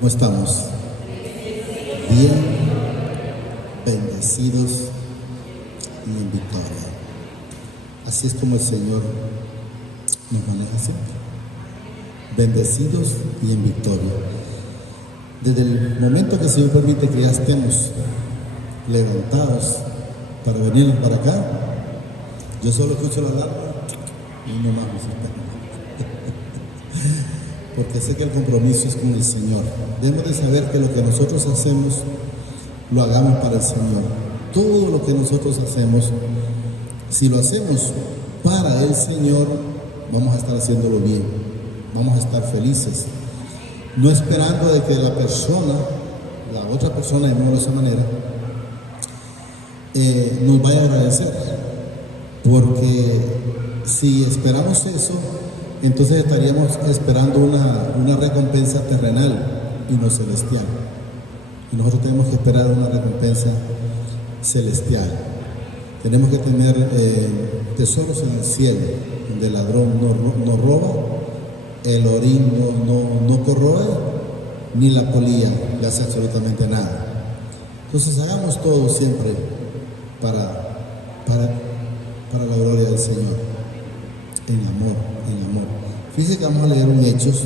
¿Cómo estamos? Bien, bendecidos y en victoria. Así es como el Señor nos maneja siempre. Bendecidos y en victoria. Desde el momento que el Señor permite que ya estemos levantados para venir para acá, yo solo escucho la alarma y no más me porque sé que el compromiso es con el Señor. Debemos de saber que lo que nosotros hacemos, lo hagamos para el Señor. Todo lo que nosotros hacemos, si lo hacemos para el Señor, vamos a estar haciéndolo bien, vamos a estar felices, no esperando de que la otra persona, de esa manera, nos vaya a agradecer, porque si esperamos eso, entonces estaríamos esperando una recompensa terrenal y no celestial. Y nosotros tenemos que esperar una recompensa celestial. Tenemos que tener tesoros en el cielo, donde el ladrón no roba, el orín no corroe, ni la polilla le hace absolutamente nada. Entonces hagamos todo siempre para la gloria del Señor, en amor. Fíjense que vamos a leer un Hechos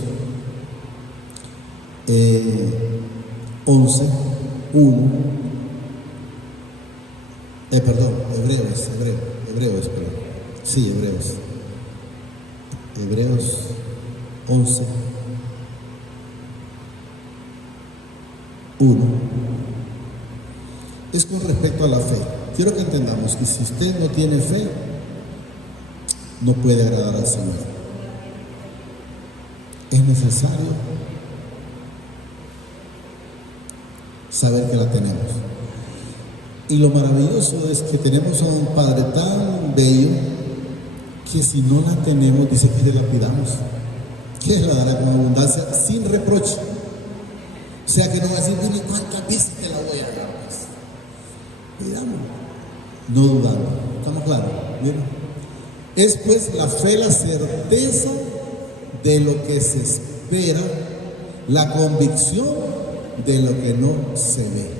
11, 1. Hebreos 11, 1. Es con respecto a la fe. Quiero que entendamos que si usted no tiene fe, no puede agradar al Señor. Es necesario saber que la tenemos. Y lo maravilloso es que tenemos a un Padre tan bello que si no la tenemos, dice que le la pidamos, que la dará con abundancia, sin reproche. O sea que no va a decir, mire, ¿cuántas veces te la voy a dar? Pues, pidamos, no dudando. ¿Estamos claros? ¿Miren? Es pues la fe, la certeza de lo que se espera, la convicción de lo que no se ve.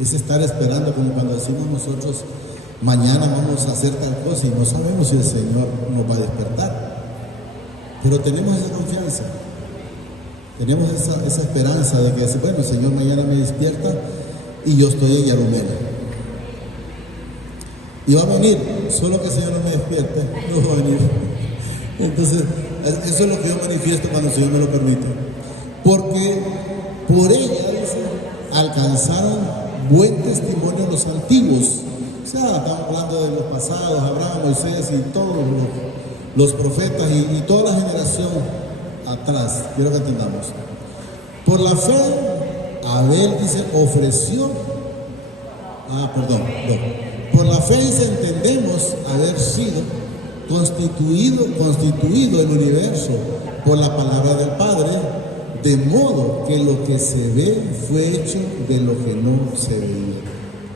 Es estar esperando, como cuando decimos nosotros, mañana vamos a hacer tal cosa y no sabemos si el Señor nos va a despertar. Pero tenemos esa confianza, tenemos esa esperanza de que, bueno, el Señor mañana me despierta y yo estoy en Yarumela. Y va a venir, solo que el Señor no me despierte, no va a venir. Entonces, eso es lo que yo manifiesto cuando el Señor me lo permite. Porque por ella, dice, alcanzaron buen testimonio los antiguos. O sea, estamos hablando de los pasados, Abraham, Moisés y todos los profetas y toda la generación atrás. Quiero que entendamos. Por la fe, Abel, dice, ofreció. Por la fe, dice, entendemos haber sido constituido el universo por la palabra del Padre, de modo que lo que se ve fue hecho de lo que no se veía.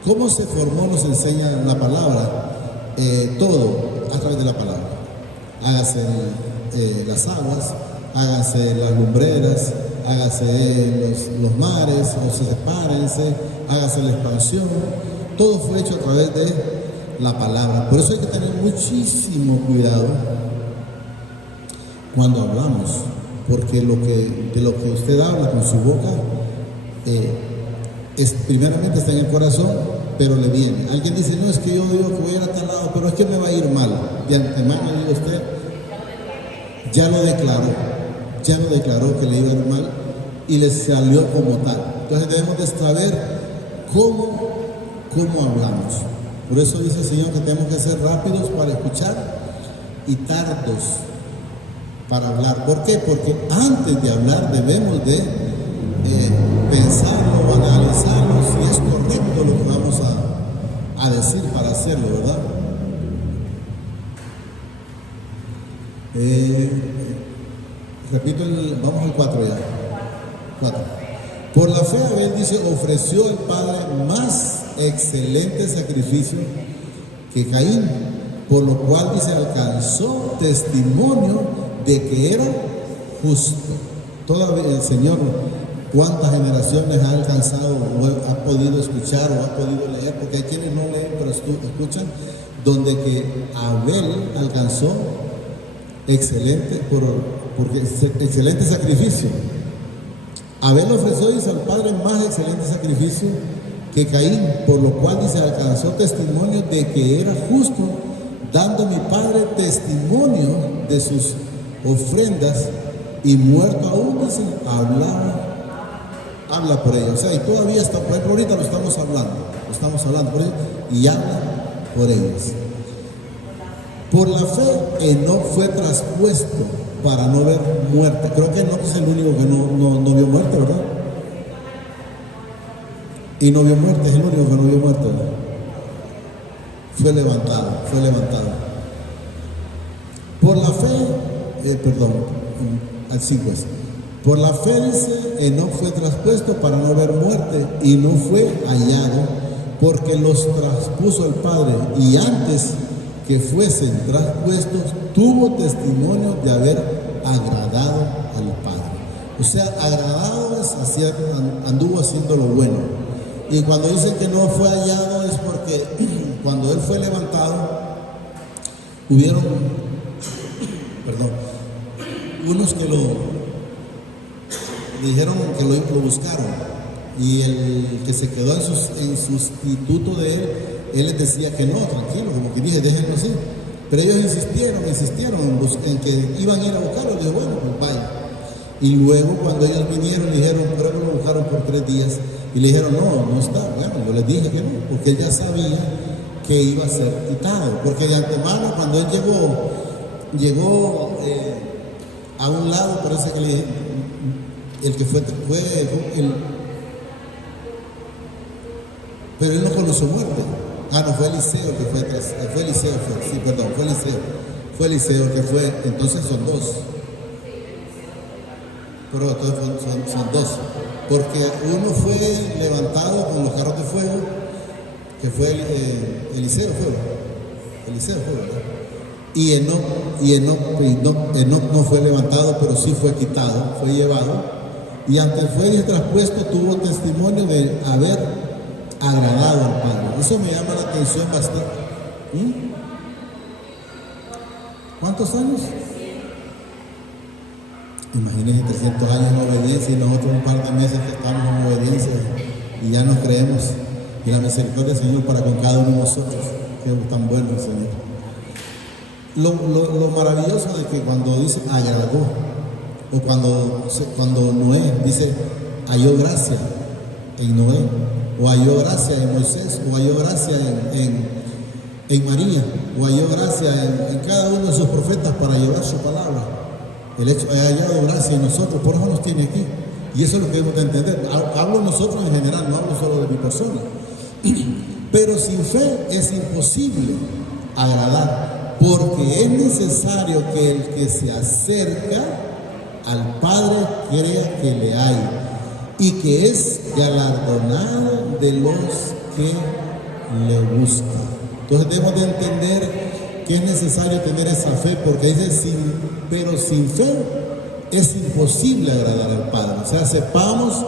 ¿Cómo se formó? Nos enseña la palabra, todo a través de la palabra. Hágase las aguas, hágase las lumbreras, hágase los mares, o se sepárense, hágase la expansión. Todo fue hecho a través de la palabra. Por eso hay que tener muchísimo cuidado cuando hablamos, porque de lo que usted habla con su boca, primeramente está en el corazón, pero le viene. Alguien dice, no, es que yo digo que voy a ir a tal lado, pero es que me va a ir mal. De antemano, digo usted, ya lo declaró que le iba a ir mal y le salió como tal. Entonces debemos de saber cómo hablamos. Por eso dice el Señor que tenemos que ser rápidos para escuchar y tardos para hablar. ¿Por qué? Porque antes de hablar debemos de pensarlo, analizarlo, si es correcto lo que vamos a decir para hacerlo, ¿verdad? Repito, vamos al 4 ya. 4. Por la fe, Abel, dice, ofreció al Padre más excelente sacrificio que Caín, por lo cual, dice, alcanzó testimonio de que era justo. Todavía el Señor ¿Cuántas generaciones ha alcanzado o ha podido escuchar o ha podido leer? Porque hay quienes no leen pero escuchan, donde que Abel alcanzó excelente sacrificio. Abel ofreció, dice, al Padre más excelente sacrificio que Caín, por lo cual, dice, alcanzó testimonio de que era justo, dando mi Padre testimonio de sus ofrendas, y muerto aún, dice, habla por ellos. O sea, y todavía está, por ejemplo, ahorita lo estamos hablando por ellos, y habla por ellos. Por la fe, Enoc fue traspuesto para no ver muerte. Creo que Enoc es el único que no vio muerte, ¿verdad? Y no vio muerte, es el único que no vio muerte, ¿verdad? Fue levantado. Por la fe, al 5 es. Por la fe, dice, Enoc fue traspuesto para no ver muerte y no fue hallado, porque los traspuso el Padre, y antes que fuesen traspuestos, tuvo testimonio de haber agradado al Padre. O sea, agradado es hacer, anduvo haciendo lo bueno. Y cuando dicen que no fue hallado es porque cuando él fue levantado, hubieron, unos que dijeron que lo buscaron, y el que se quedó en sustituto de él les decía que no, tranquilo, como que dije, déjenlo así. Pero ellos insistieron en que iban a ir a buscarlo. Le dije, bueno, pues vaya. Y luego cuando ellos vinieron, le dijeron, pero lo buscaron por 3 días, y le dijeron, no está. Bueno, yo les dije que no, porque él ya sabía que iba a ser quitado, porque de antemano, cuando él llegó a un lado, parece que el que fue pero él no conoció muerte. No, fue Eliseo que fue atrás. Fue Eliseo que fue, entonces son 2. Pero entonces son 2. Porque uno fue levantado con los carros de fuego, que fue Eliseo, ¿verdad? Y Enoc no fue levantado, pero sí fue quitado, fue llevado. Y antes fue traspuesto, tuvo testimonio de haber agradado al Padre. Eso me llama la atención bastante. ¿Cuántos años? Imagínense 300 años en obediencia y nosotros un par de meses que estamos en obediencia y ya nos creemos. Y la misericordia del Señor para con cada uno de nosotros, que es tan bueno el Señor. Lo maravilloso de que cuando dice agradó, o cuando Noé dice halló gracia en Noé, o halló gracia en Moisés, o halló gracia en María, o halló gracia en cada uno de sus profetas para llevar su palabra. El hecho ha hallado gracia en nosotros, por eso nos tiene aquí. Y eso es lo que debemos de entender. Hablo nosotros en general, no hablo solo de mi persona. Pero sin fe es imposible agradar, porque es necesario que el que se acerca al Padre crea que le hay y que es galardonado de los que le buscan. Entonces debemos de entender que es necesario tener esa fe, porque dice, pero sin fe es imposible agradar al Padre. O sea, sepamos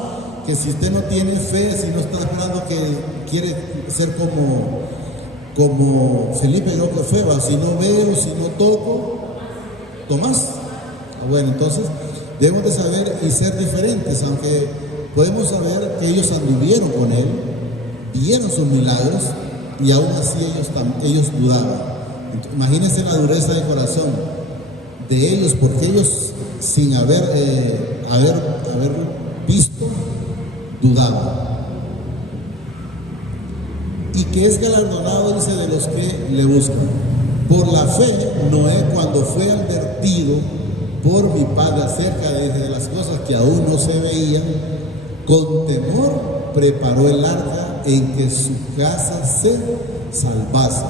que si usted no tiene fe, si no está esperando que quiere ser como Felipe yo que fue, si no veo, si no toco, Tomás. Bueno, entonces debemos de saber y ser diferentes, aunque podemos saber que ellos anduvieron con él, vieron sus milagros y aún así ellos dudaban. Imagínense la dureza de corazón de ellos, porque ellos sin haber visto dudaban. Y que es galardonado, dice, de los que le buscan. Por la fe, Noé, cuando fue advertido por mi Padre acerca de las cosas que aún no se veían, con temor preparó el arca en que su casa se salvase.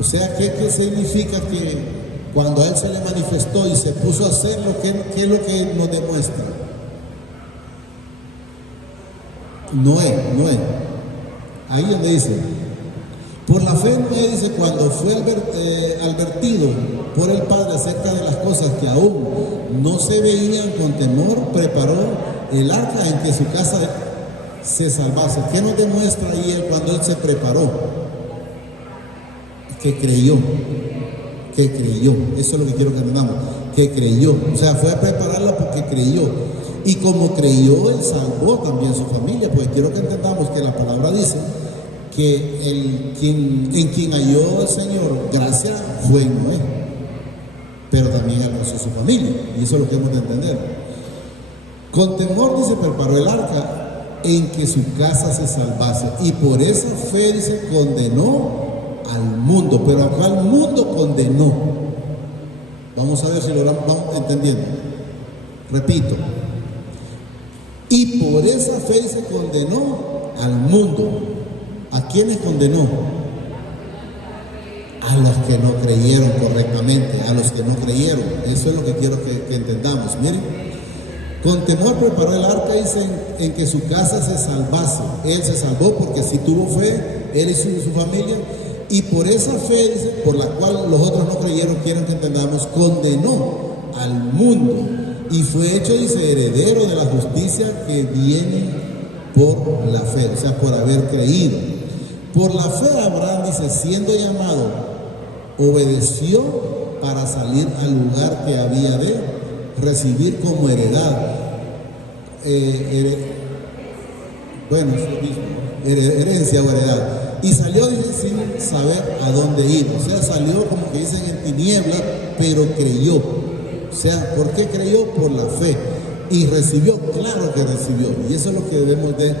O sea, ¿qué significa? Que cuando a él se le manifestó y se puso a hacerlo, ¿qué es lo que nos demuestra? Noé. Ahí donde dice, por la fe Noé, dice, cuando fue advertido por el Padre acerca de las cosas que aún no se veían, con temor preparó el arca en que su casa se salvase. ¿Qué nos demuestra ahí él cuando él se preparó? Que creyó. Eso es lo que quiero que entendamos, que creyó. O sea, fue a prepararla porque creyó. Y como creyó, él salvó también su familia. Pues quiero que entendamos que la palabra dice que en quien halló el Señor gracia fue en Noé, pero también alcanzó su familia. Y eso es lo que hemos de entender. Con temor, dice, preparó el arca en que su casa se salvase. Y por esa fe, dice, condenó al mundo. ¿Pero a cuál mundo condenó? Vamos a ver si lo vamos entendiendo. Repito. Y por esa fe se condenó al mundo. ¿A quiénes condenó? A los que no creyeron correctamente, a los que no creyeron. Eso es lo que quiero que entendamos. Miren, con temor preparó el arca, dice, en que su casa se salvase. Él se salvó porque sí tuvo fe, él y su familia. Y por esa fe, dice, por la cual los otros no creyeron, quiero que entendamos, condenó al mundo. Y fue hecho, dice, heredero de la justicia que viene por la fe, o sea, por haber creído. Por la fe Abraham, dice, siendo llamado, obedeció para salir al lugar que había de recibir como heredad. Bueno, es lo mismo, herencia o heredad. Y salió, dice, sin saber a dónde ir. O sea, salió como que dicen en tinieblas, pero creyó. O sea, ¿por qué creyó? Por la fe. Y recibió, claro que recibió. Y eso es lo que debemos de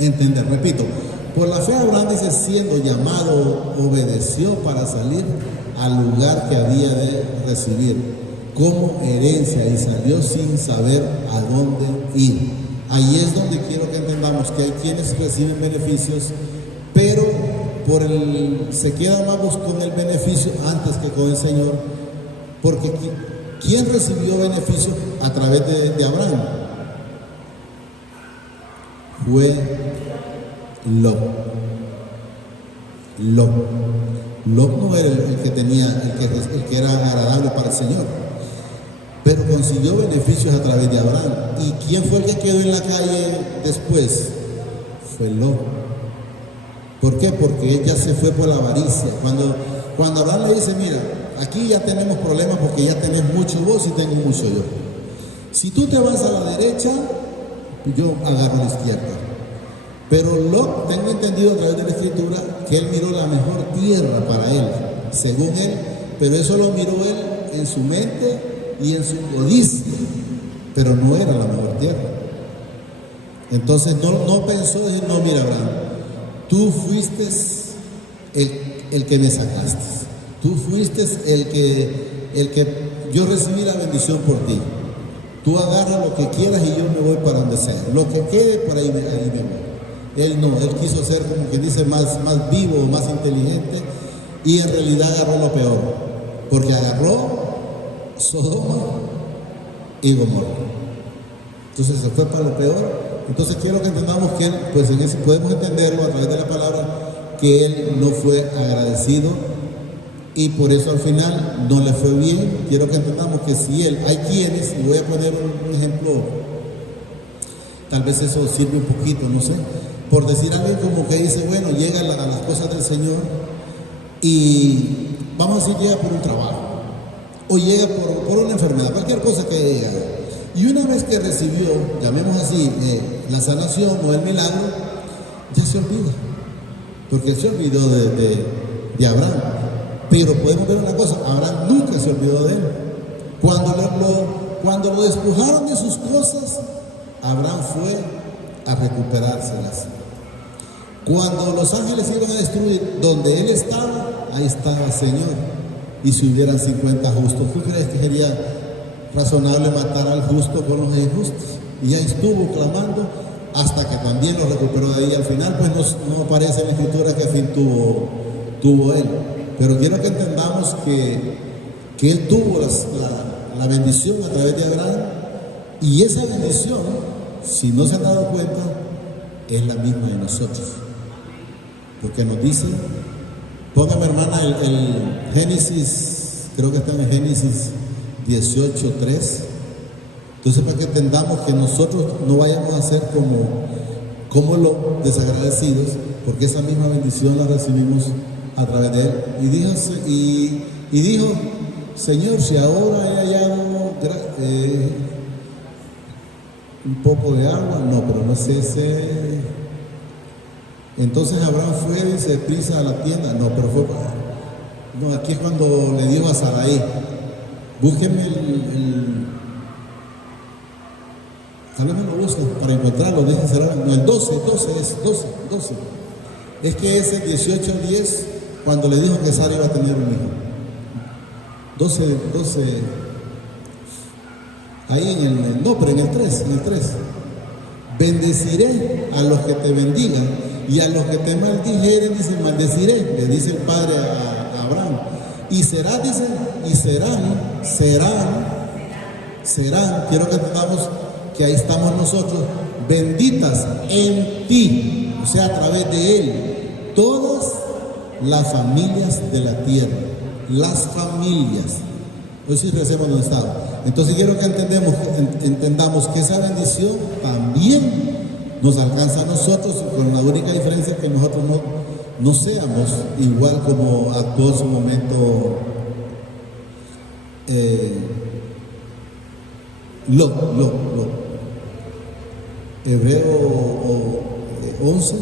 entender. Repito, por la fe Abraham, dice, siendo llamado, obedeció para salir al lugar que había de recibir como herencia, y salió sin saber a dónde ir. Ahí es donde quiero que entendamos que hay quienes reciben beneficios, pero se queda más con el beneficio antes que con el Señor, porque ¿quién recibió beneficio a través de Abraham? Fue Lot. Lot no era el que tenía, el que era agradable para el Señor, pero consiguió beneficios a través de Abraham. ¿Y quién fue el que quedó en la calle después? Fue Lot. ¿Por qué? Porque ella se fue por la avaricia. Cuando Abraham le dice, mira, aquí ya tenemos problemas porque ya tenés mucho vos y tengo mucho yo. Si tú te vas a la derecha, yo agarro a la izquierda. Pero Lot, tengo entendido a través de la escritura, que él miró la mejor tierra para él, según él, pero eso lo miró él en su mente y en su codicia, pero no era la mejor tierra. Entonces no pensó, decir, no, mira, Abraham, tú fuiste el que me sacaste, tú fuiste el que yo recibí la bendición por ti. Tú agarra lo que quieras y yo me voy para donde sea, lo que quede por ahí me voy. Él no, él quiso ser, como que dice, más vivo, más inteligente, y en realidad agarró lo peor, porque agarró Sodoma y Gomorra. Entonces se fue para lo peor. Entonces quiero que entendamos que él, pues en ese podemos entenderlo a través de la palabra, que él no fue agradecido y por eso al final no le fue bien. Quiero que entendamos que si él, hay quienes, y voy a poner un ejemplo, tal vez eso sirve un poquito, no sé, por decir algo como que dice, bueno, llega a las cosas del Señor y vamos a decir, llega por un trabajo o llega por una enfermedad, cualquier cosa que llega. Y una vez que recibió, llamemos así, la sanación o el milagro, ya se olvida, porque se olvidó de Abraham. Pero podemos ver una cosa, Abraham nunca se olvidó de él. Cuando lo despojaron de sus cosas, Abraham fue a recuperárselas. Cuando los ángeles iban a destruir donde él estaba, ahí estaba el Señor. Y si hubieran 50 justos, ¿tú crees que sería razonable matar al justo con los injustos? Y ya estuvo clamando hasta que también lo recuperó de ahí. Al final, pues no aparece en la escritura qué fin tuvo él. Pero quiero que entendamos que él tuvo la bendición a través de Abraham, y esa bendición, si no se han dado cuenta, es la misma de nosotros. Porque nos dice, póngame hermana el Génesis, creo que está en Génesis 18:3, Entonces, para que entendamos que nosotros no vayamos a ser como los desagradecidos, porque esa misma bendición la recibimos a través de Él. Y dijo, Señor, si ahora he hallado un poco de agua, no, pero no es ese. Entonces Abraham fue y se prisa a la tienda, no, pero fue, no, aquí es cuando le dijo a Sarai, búsquenme tal vez me lo buscan para encontrarlo, dejen Sarai, no, el 12 es 12. Es que es el 18:10 cuando le dijo que Sara iba a tener un hijo. 12, ahí en el 3. Bendeciré a los que te bendigan y a los que te maldijeren, dice, maldeciré, le dice el Padre a Abraham. Y será, dice, y serán, quiero que entendamos que ahí estamos nosotros, benditas en ti, o sea, a través de Él, todas las familias de la tierra, las familias. Hoy sí recemos donde estaba. Entonces quiero que entendamos que esa bendición también nos alcanza a nosotros, con la única diferencia que nosotros no seamos igual como actuó en su momento Lot. Hebreo 11.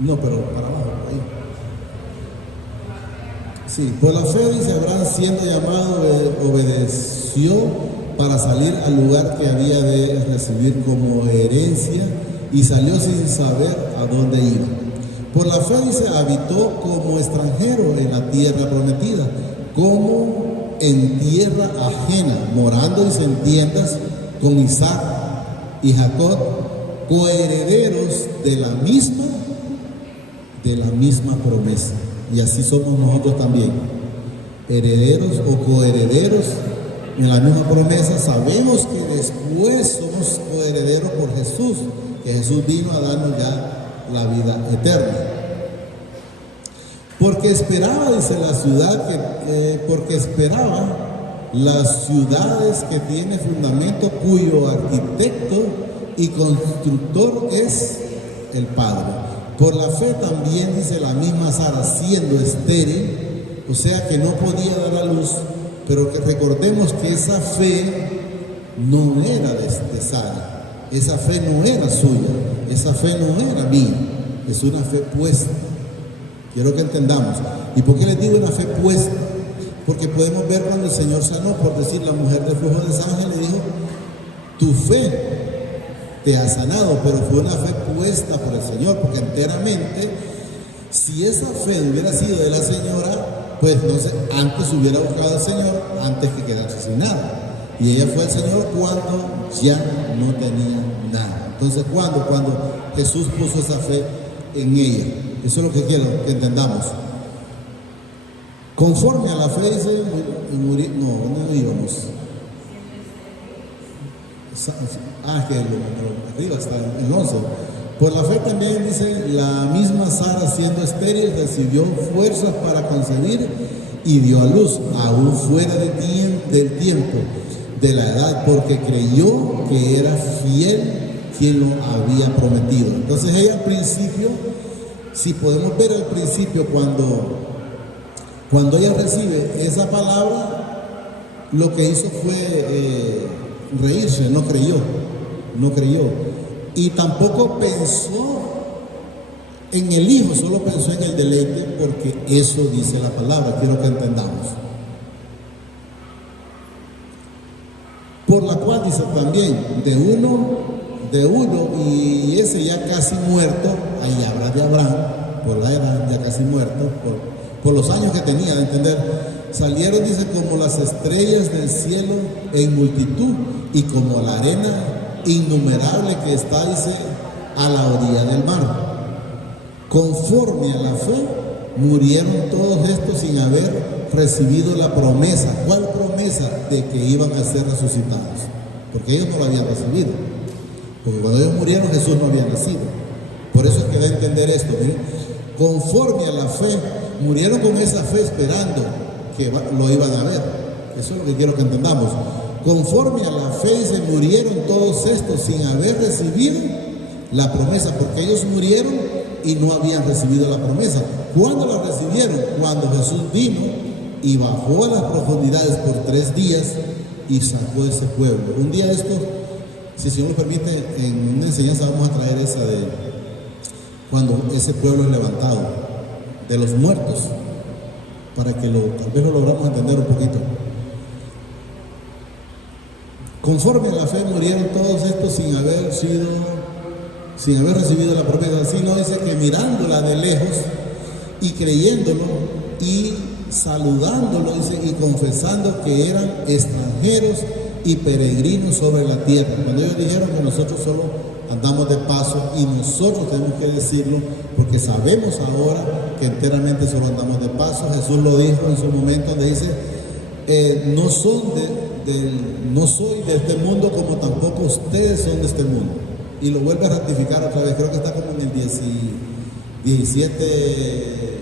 No, pero para abajo, ahí. Sí, por la fe, dice, Abraham, siendo llamado, obedeció para salir al lugar que había de recibir como herencia y salió sin saber a dónde iba. Por la fe, dice, habitó como extranjero en la tierra prometida, como en tierra ajena, morando en tiendas con Isaac y Jacob, coherederos de la misma promesa. Y así somos nosotros también, herederos o coherederos en la misma promesa. Sabemos que después somos coherederos por Jesús, que Jesús vino a darnos ya la vida eterna. Porque esperaba, dice, las ciudades que tiene fundamento, cuyo arquitecto y constructor es el Padre. Por la fe también, dice, la misma Sara, siendo estéril, o sea que no podía dar a luz, pero que recordemos que esa fe no era de Sara, esa fe no era suya, esa fe no era mía, es una fe puesta. Quiero que entendamos. ¿Y por qué les digo una fe puesta? Porque podemos ver cuando el Señor sanó, por decir, la mujer del flujo de sangre le dijo, tu fe te ha sanado, pero fue una fe puesta por el Señor, porque enteramente, si esa fe hubiera sido de la señora, pues entonces antes hubiera buscado al Señor, antes que quedarse sin nada. Y ella fue al Señor cuando ya no tenía nada. Entonces, ¿cuándo? Cuando Jesús puso esa fe en ella. Eso es lo que quiero que entendamos. Conforme a la fe, dice, no íbamos. Que arriba está el 11. Por la fe también, dice, la misma Sara, siendo estéril, recibió fuerzas para concebir y dio a luz, aún fuera del tiempo de la edad, porque creyó que era fiel quien lo había prometido. Entonces ella al principio, si podemos ver al principio, cuando ella recibe esa palabra, lo que hizo fue reírse, no creyó, y tampoco pensó en el hijo, solo pensó en el deleite, porque eso dice la palabra. Quiero que entendamos. Por la cual dice también, de uno, y ese ya casi muerto, ahí habla de Abraham, por la edad ya casi muerto, por los años que tenía, de entender, salieron, dice, como las estrellas del cielo en multitud, y como la arena innumerable que está, dice, a la orilla del mar. Conforme a la fe, murieron todos estos sin haber recibido la promesa. ¿Cuál promesa? De que iban a ser resucitados. Porque ellos no lo habían recibido. Porque cuando ellos murieron, Jesús no había nacido. Por eso es que da a entender esto, ¿sí? conforme a la fe, murieron con esa fe esperando que lo iban a ver. Eso es lo que quiero que entendamos. Conforme a la fe se murieron todos estos sin haber recibido la promesa, porque ellos murieron y no habían recibido la promesa. ¿Cuándo la recibieron? Cuando Jesús vino y bajó a las profundidades por 3 días y sacó ese pueblo. Un día esto, si el Señor nos permite, en una enseñanza vamos a traer esa de cuando ese pueblo es levantado de los muertos, para que tal vez lo logramos entender un poquito. Conforme a la fe murieron todos estos sin haber recibido la promesa. Así no dice que mirándola de lejos y creyéndolo y saludándolo, dice, y confesando que eran extranjeros y peregrinos sobre la tierra. Cuando ellos dijeron que nosotros solo andamos de paso, y nosotros tenemos que decirlo porque sabemos ahora que enteramente solo andamos de paso. Jesús lo dijo en su momento donde dice, no soy de este mundo como tampoco ustedes son de este mundo. Y lo vuelve a ratificar otra vez, creo que está como en el 17,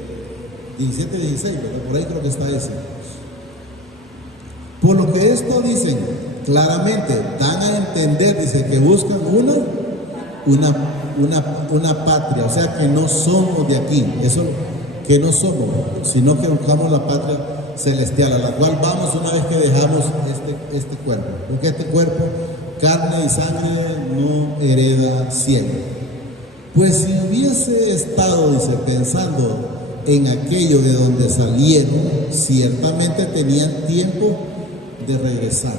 16, ¿verdad? Por ahí creo que está ese. Por lo que esto dicen claramente, dan a entender, dice, que buscan una patria, o sea que no somos de aquí, eso que no somos, sino que buscamos la patria celestial, a la cual vamos una vez que dejamos este cuerpo, porque este cuerpo, carne y sangre, no hereda cielo. Pues si hubiese estado, dice, pensando en aquello de donde salieron, ciertamente tenían tiempo de regresar.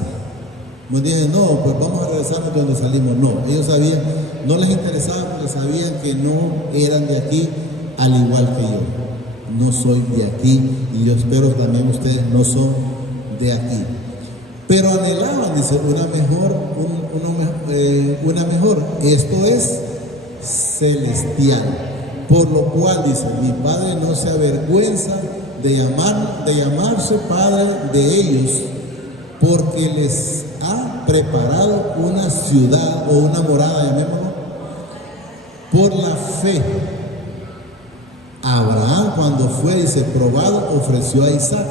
No dicen, no, pues vamos a regresar de donde salimos. No, ellos sabían, no les interesaba porque sabían que no eran de aquí, al igual que yo. No soy de aquí y yo espero también ustedes no son de aquí. Pero anhelaban, dice, una mejor, esto es celestial. Por lo cual, dice, mi Padre no se avergüenza de llamarse Padre de ellos, porque les ha preparado una ciudad o una morada, llamémoslo, por la fe. Abraham, cuando fue, dice, probado, ofreció a Isaac,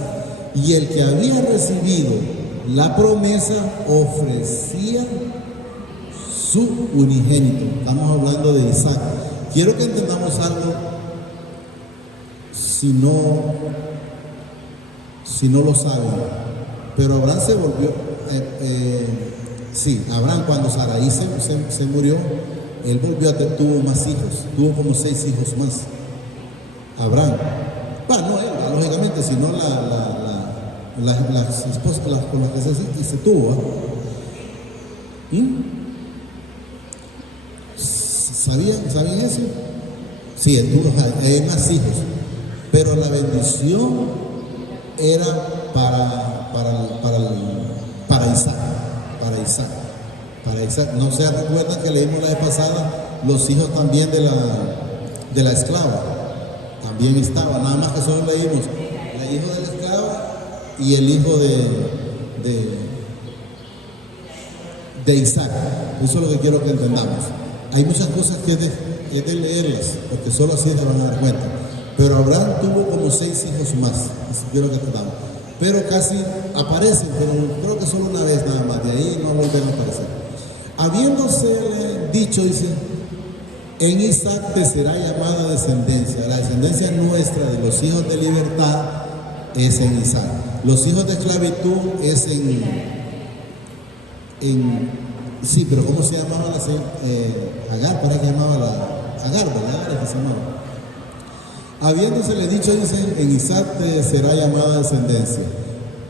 y el que había recibido la promesa ofrecía su unigénito. Estamos hablando de Isaac. Quiero que entendamos algo, si no lo saben, pero Abraham se volvió, Abraham, cuando Sarai se murió, él tuvo más hijos, tuvo como 6 hijos más. Abraham, no él, lógicamente, sino las esposas con las que se tuvo. ¿Sabían eso? Sí, él tuvo más hijos, pero la bendición era para Isaac. No se recuerdan que leímos la vez pasada los hijos también de la esclava. También estaba, nada más que solo leímos el hijo de la esclava y el hijo de Isaac. Eso es lo que quiero que entendamos. Hay muchas cosas que es de leerlas, porque solo así se van a dar cuenta. Pero Abraham tuvo como 6 hijos más, eso quiero que entendamos. Pero casi aparecen, pero creo que solo una vez nada más, de ahí no vuelven a aparecer. Habiéndose dicho, dice, en Isaac te será llamada descendencia. La descendencia nuestra de los hijos de libertad es en Isaac. Los hijos de esclavitud es sí, pero ¿cómo se llamaba la Agar? ¿Para qué llamaba Agar, ¿verdad? Agar se llamaba. Habiéndosele dicho, dice, en Isaac te será llamada descendencia.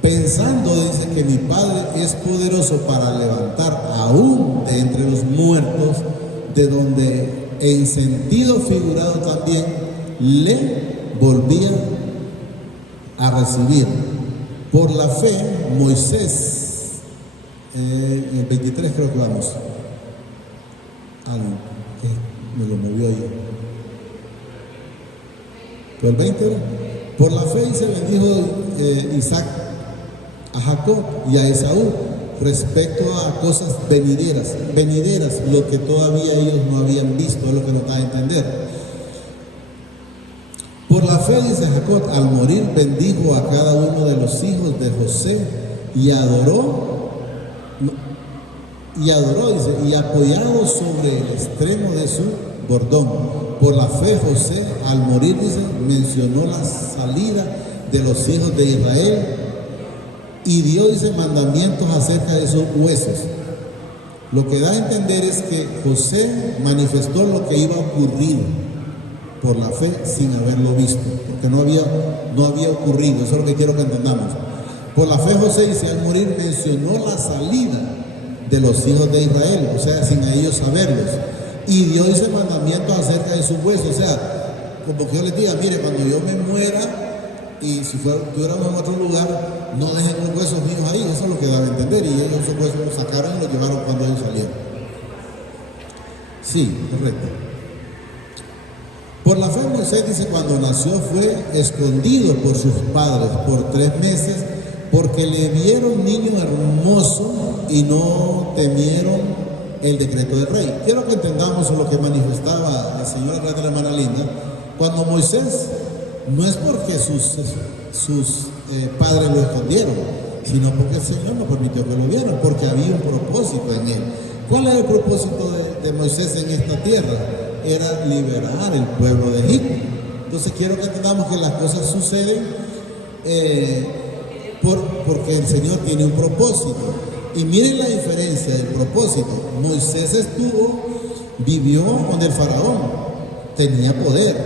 Pensando, dice, que mi Padre es poderoso para levantar aún de entre los muertos, de donde en sentido figurado también le volvían a recibir. Por la fe, Moisés, en el 23 creo que vamos. Me lo movió yo. Pero el 20 era. Por la fe se bendijo Isaac a Jacob y a Esaú respecto a cosas venideras, lo que todavía ellos no habían visto, es lo que nos da a entender. Por la fe, dice Jacob, al morir bendijo a cada uno de los hijos de José y adoró, dice, y apoyado sobre el extremo de su bordón. Por la fe José, al morir, dice, mencionó la salida de los hijos de Israel y dio, dice, mandamientos acerca de sus huesos. Lo que da a entender es que José manifestó lo que iba a ocurrir por la fe sin haberlo visto, porque no había ocurrido. Eso es lo que quiero que entendamos. Por la fe José, dice, al morir mencionó la salida de los hijos de Israel, o sea, sin ellos saberlos, y dio, dice, mandamientos acerca de sus huesos. O sea, como que yo les diga, mire, cuando yo me muera y si estuviéramos en otro lugar, no dejen los huesos míos ahí. Eso es lo que da a entender, y ellos esos huesos los sacaron y los llevaron cuando ellos salieron. Sí, correcto. Por la fe Moisés, dice, cuando nació fue escondido por sus padres por 3 meses, porque le vieron niño hermoso y no temieron el decreto del rey. Quiero que entendamos lo que manifestaba el Señor a través de la hermana Linda. Cuando Moisés, no es porque sus padres lo escondieron, sino porque el Señor no permitió que lo vieran, porque había un propósito en él. ¿Cuál era el propósito de Moisés en esta tierra? Era liberar el pueblo de Egipto. Entonces quiero que entendamos que las cosas suceden porque el Señor tiene un propósito. Y miren la diferencia del propósito. Moisés vivió con el faraón, tenía poder,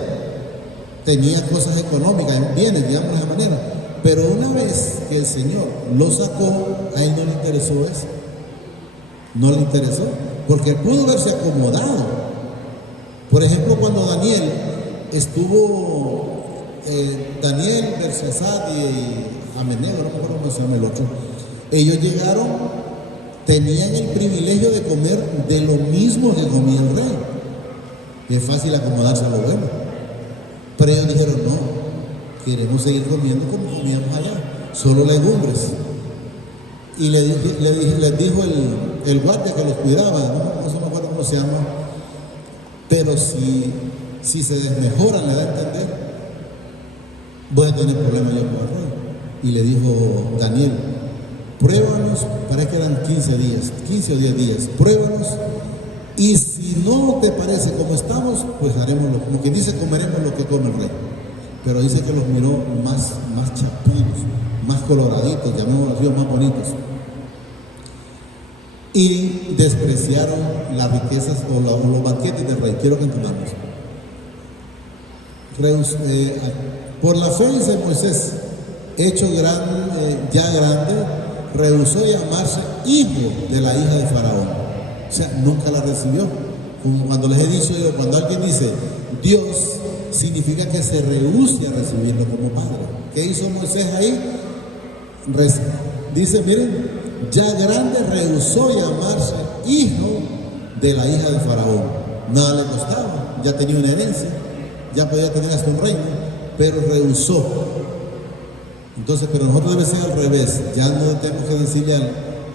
tenía cosas económicas, bienes, digamos de esa manera. Pero una vez que el Señor lo sacó, a él no le interesó eso. No le interesó, porque él pudo haberse acomodado. Por ejemplo, cuando Daniel estuvo, Daniel, Belsasar y Ameneo, no me acuerdo cómo se llama el otro, ellos llegaron, tenían el privilegio de comer de lo mismo que comía el rey. Es fácil acomodarse a lo bueno. Pero ellos dijeron, no, queremos seguir comiendo como comíamos allá, solo legumbres. Y les dijo el guardia que los cuidaba, no me acuerdo cómo se llama, pero si se desmejoran, le da a entender, voy a tener problemas yo con el rey. Y le dijo Daniel, pruébanos, parece que eran 15 o 10 días, pruébanos, y si no te parece como estamos, pues haremos como quien dice, comeremos lo que come el rey. Pero dice que los miró más chapudos, más coloraditos, llamémoslos así, más bonitos. Y despreciaron las riquezas o los banquetes del rey. Quiero que entendamos. Por la fe, dice Moisés, hecho ya grande, rehusó llamarse hijo de la hija de Faraón. O sea, nunca la recibió. Como cuando les he dicho yo, cuando alguien dice Dios, significa que se rehúsa a recibirlo como padre. ¿Qué hizo Moisés ahí? Dice, miren, ya grande rehusó llamarse hijo de la hija de Faraón. Nada le costaba, ya tenía una herencia, ya podía tener hasta un reino, pero rehusó. Entonces, pero nosotros debe ser al revés. Ya no tenemos que decirle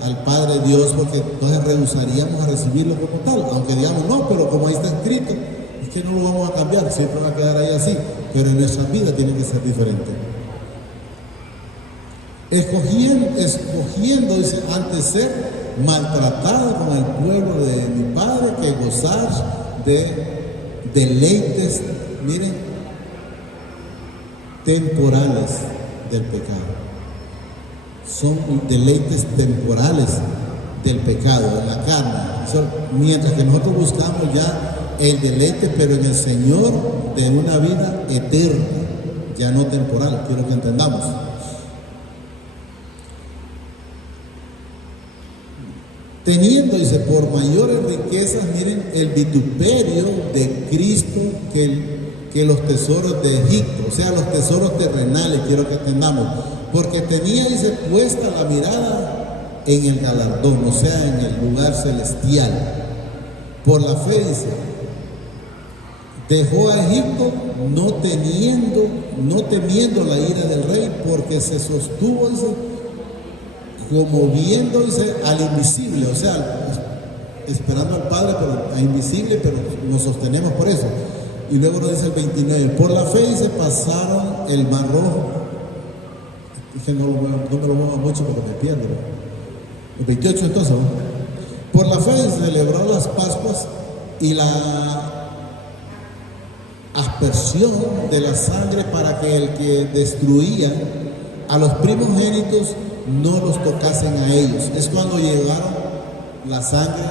al Padre Dios, porque entonces rehusaríamos a recibirlo como tal, aunque digamos no, pero como ahí está escrito, es que no lo vamos a cambiar, siempre va a quedar ahí así, pero en nuestra vida tiene que ser diferente. Escogiendo, dice, antes ser maltratado con el pueblo de mi padre que gozar de deleites, miren, temporales del pecado. Son deleites temporales del pecado, de la carne. Mientras que nosotros buscamos ya el deleite, pero en el Señor, de una vida eterna, ya no temporal. Quiero que entendamos. Teniendo, dice, por mayores riquezas, miren, el vituperio de Cristo que los tesoros de Egipto, o sea, los tesoros terrenales, quiero que entendamos, porque tenía, dice, puesta la mirada en el galardón, o sea, en el lugar celestial. Por la fe, dice, dejó a Egipto no temiendo la ira del rey, porque se sostuvo, dice, como viendo, dice, al invisible, o sea, esperando al Padre, pero a invisible, pero nos sostenemos por eso. Y luego nos dice el 29, por la fe se pasaron el mar rojo. Dije, no me lo muevo mucho porque me pierdo. El 28 entonces, ¿no? Por la fe se celebró las Pascuas y la aspersión de la sangre para que el que destruía a los primogénitos no los tocasen a ellos. Es cuando llegaron la sangre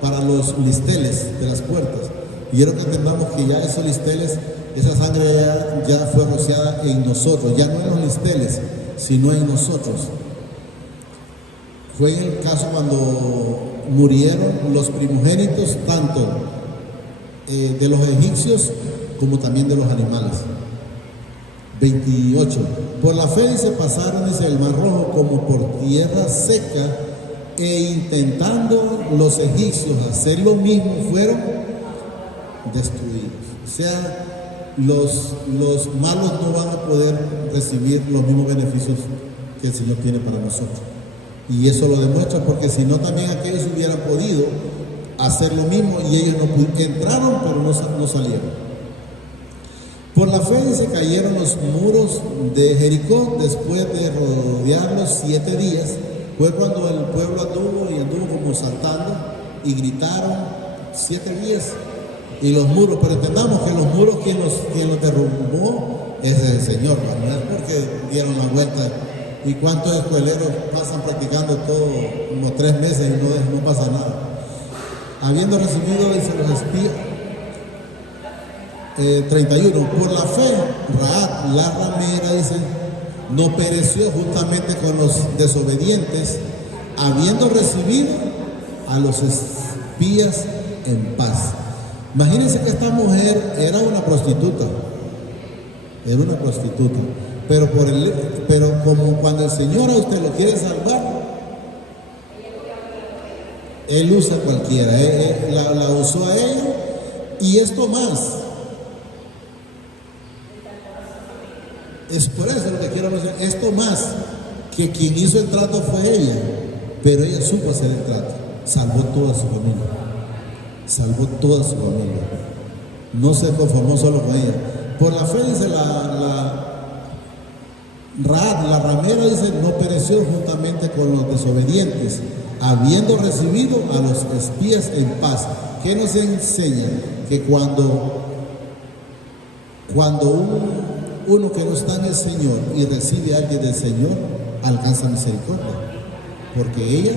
para los listeles de las puertas. Y quiero que entendamos que ya esos listeles, esa sangre ya fue rociada en nosotros, ya no en los listeles, sino en nosotros. Fue en el caso cuando murieron los primogénitos, tanto de los egipcios como también de los animales. 28. Por la fe se pasaron, dice, el mar rojo como por tierra seca, e intentando los egipcios hacer lo mismo, fueron destruidos. O sea, los malos no van a poder recibir los mismos beneficios que el Señor tiene para nosotros. Y eso lo demuestra, porque si no, también aquellos hubieran podido hacer lo mismo y ellos no entraron, pero no salieron. Por la fe se cayeron los muros de Jericó después de rodearlos 7 días. Fue cuando el pueblo anduvo como saltando y gritaron 7 días. Y los muros, pero entendamos que los muros quien los derrumbó es el Señor, no es porque dieron la vuelta. ¿Y cuántos escueleros pasan practicando todo como 3 meses y no pasa nada? Habiendo recibido, dice, los espías, 31, por la fe, Rahab, la ramera, dice, no pereció juntamente con los desobedientes, habiendo recibido a los espías en paz. Imagínense que esta mujer era una prostituta, pero como cuando el Señor a usted lo quiere salvar, Él usa a cualquiera, la usó a ella, y esto más. Es por eso lo que quiero mencionar, esto más, que quien hizo el trato fue ella, pero ella supo hacer el trato, salvó toda su familia, no se conformó solo con ella. Por la fe, dice Rahab, la ramera, dice, no pereció juntamente con los desobedientes, habiendo recibido a los espías en paz. ¿Qué nos enseña? Que cuando uno que no está en el Señor y recibe a alguien del Señor, alcanza misericordia, porque ella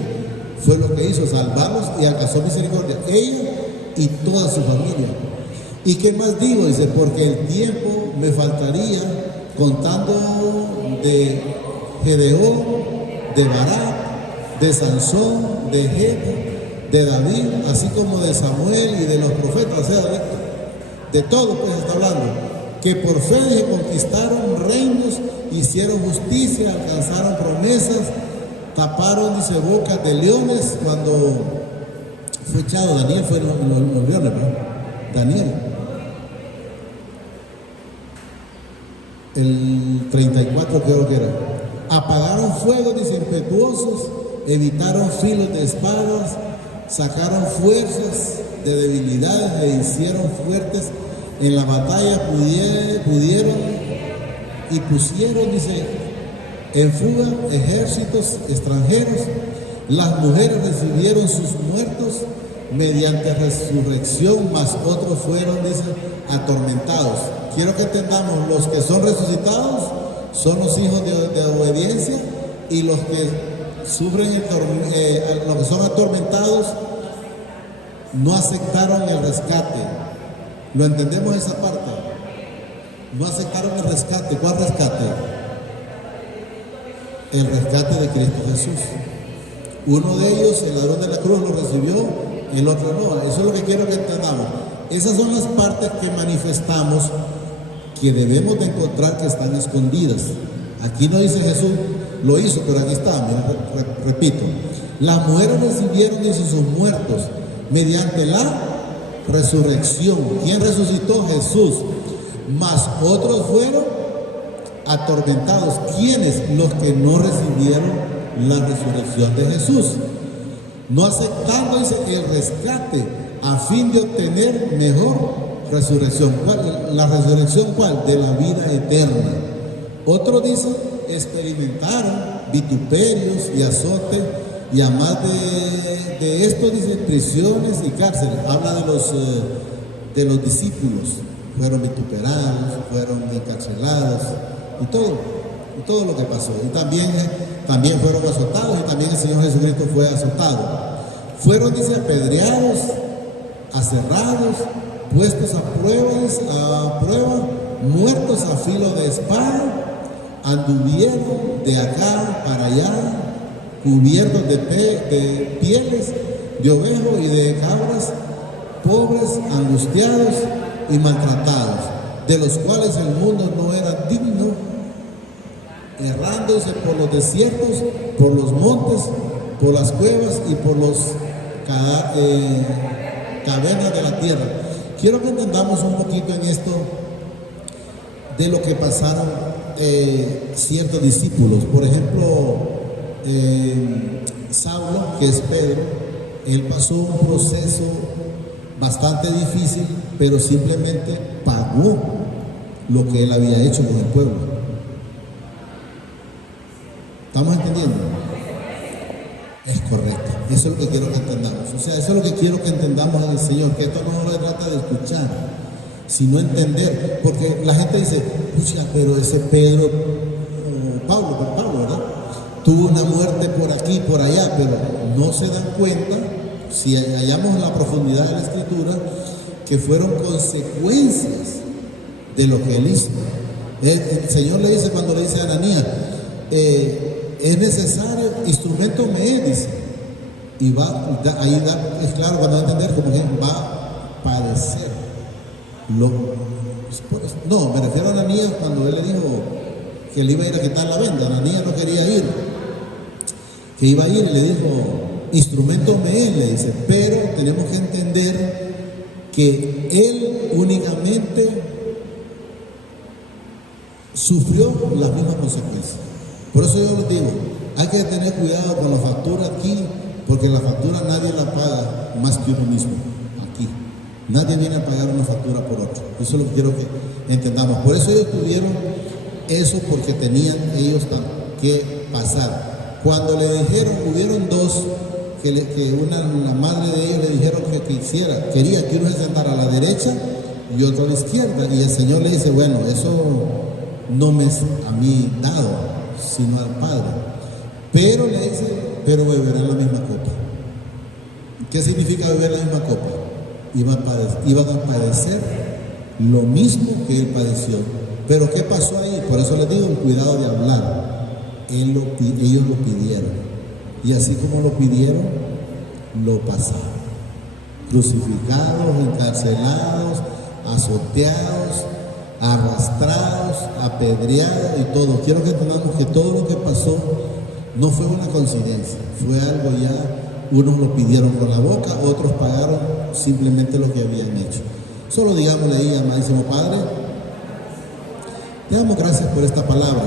fue lo que hizo, salvarlos, y alcanzó misericordia, ella y toda su familia. ¿Y qué más digo? Dice, porque el tiempo me faltaría contando de Gedeón, de Barak, de Sansón, de Jephté, de David, así como de Samuel y de los profetas, o sea, de todo, pues está hablando, que por fe conquistaron reinos, hicieron justicia, alcanzaron promesas, taparon, dice, bocas de leones. Cuando fue echado Daniel, fue en los leones, ¿no? Daniel, el 34 creo que era. Apagaron fuego, dice, impetuosos, evitaron filos de espadas, sacaron fuerzas de debilidades, le hicieron fuertes en la batalla, pudieron y pusieron, dice, en fuga ejércitos extranjeros. Las mujeres recibieron sus muertos mediante resurrección, mas otros fueron, dice, atormentados. Quiero que entendamos, los que son resucitados son los hijos de obediencia, y los que sufren los que son atormentados no aceptaron el rescate. ¿Lo entendemos esa parte? No aceptaron el rescate. ¿Cuál rescate? El rescate de Cristo Jesús. Uno de ellos, el ladrón de la cruz, lo recibió, el otro no. Eso es lo que quiero que entendamos. Esas son las partes que manifestamos que debemos de encontrar, que están escondidas. Aquí no dice Jesús lo hizo, pero aquí está. Repito, las mujeres recibieron, dice, sus muertos mediante la resurrección. ¿Quién resucitó? Jesús. Mas otros fueron atormentados. ¿Quiénes? Los que no recibieron la resurrección de Jesús, no aceptando, dice, el rescate a fin de obtener mejor resurrección. ¿La resurrección cuál? De la vida eterna. Otros dicen, experimentaron vituperios y azote, y además de esto dicen prisiones y cárceles. Habla de los discípulos. Fueron vituperados, fueron encarcelados y todo lo que pasó. Y también fueron azotados, y también el Señor Jesucristo fue azotado. Fueron, dice, apedreados, aserrados, puestos a prueba, muertos a filo de espada, anduvieron de acá para allá, cubiertos de pieles de ovejo y de cabras, pobres, angustiados y maltratados, de los cuales el mundo no era digno, errándose por los desiertos, por los montes, por las cuevas y por los cavernas de la tierra. Quiero que entendamos un poquito en esto de lo que pasaron ciertos discípulos. Por ejemplo, Saulo, que es Pedro, él pasó un proceso bastante difícil, pero simplemente pagó lo que él había hecho con el pueblo. ¿Estamos entendiendo? Es correcto. Eso es lo que quiero que entendamos. O sea, eso es lo que quiero que entendamos en el Señor, que esto no se trata de escuchar, sino entender. Porque la gente dice, pucha, pero ese Pedro, Pablo, ¿verdad? Tuvo una muerte por aquí, por allá, pero no se dan cuenta, si hallamos la profundidad de la Escritura, que fueron consecuencias de lo que él hizo. El Señor le dice, cuando le dice a Ananías, es necesario, instrumento me es, dice, y es claro cuando va a entender como que va a padecer. No, me refiero a Ananías cuando él le dijo que le iba a ir a quitar la venda. Ananías no quería ir, que iba a ir, y le dijo, instrumento me es, le dice, pero tenemos que entender que él únicamente sufrió las mismas consecuencias. Por eso yo les digo, hay que tener cuidado con la factura aquí, porque la factura nadie la paga más que uno mismo. Aquí nadie viene a pagar una factura por otro. Eso es lo que quiero que entendamos. Por eso ellos tuvieron eso, porque tenían ellos que pasar. Cuando le dijeron, hubieron dos la madre de ellos le dijeron que quería que uno se sentara a la derecha y otro a la izquierda, y el Señor le dice, bueno, eso no me es a mí dado, sino al Padre. Pero le dice, pero beberán la misma copa. ¿Qué significa beber la misma copa? Iban a padecer lo mismo que él padeció. Pero ¿qué pasó ahí? Por eso les digo, el cuidado de hablar. Ellos lo pidieron. Y así como lo pidieron, lo pasaron. Crucificados, encarcelados, azoteados, arrastrados, apedreados y todo. Quiero que entendamos que todo lo que pasó no fue una coincidencia, fue algo ya, unos lo pidieron con la boca, otros pagaron simplemente lo que habían hecho. Solo digámosle ahí, amadísimo Padre, te damos gracias por esta palabra.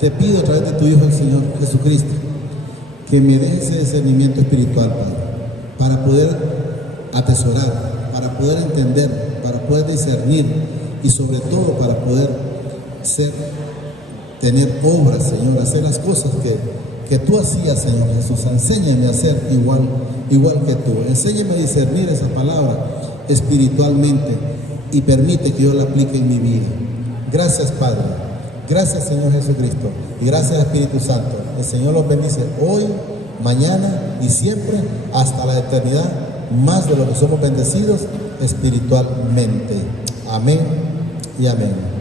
Te pido a través de tu Hijo el Señor Jesucristo que me dejes ese discernimiento espiritual, Padre, para poder atesorar, para poder entender, para poder discernir y sobre todo para poder tener obras, Señor, hacer las cosas que tú hacías, Señor Jesús. Enséñame a hacer igual que tú. Enséñame a discernir esa palabra espiritualmente y permite que yo la aplique en mi vida. Gracias, Padre. Gracias, Señor Jesucristo. Y gracias, Espíritu Santo. El Señor los bendice hoy, mañana y siempre hasta la eternidad, más de lo que somos bendecidos espiritualmente. Amén y amén.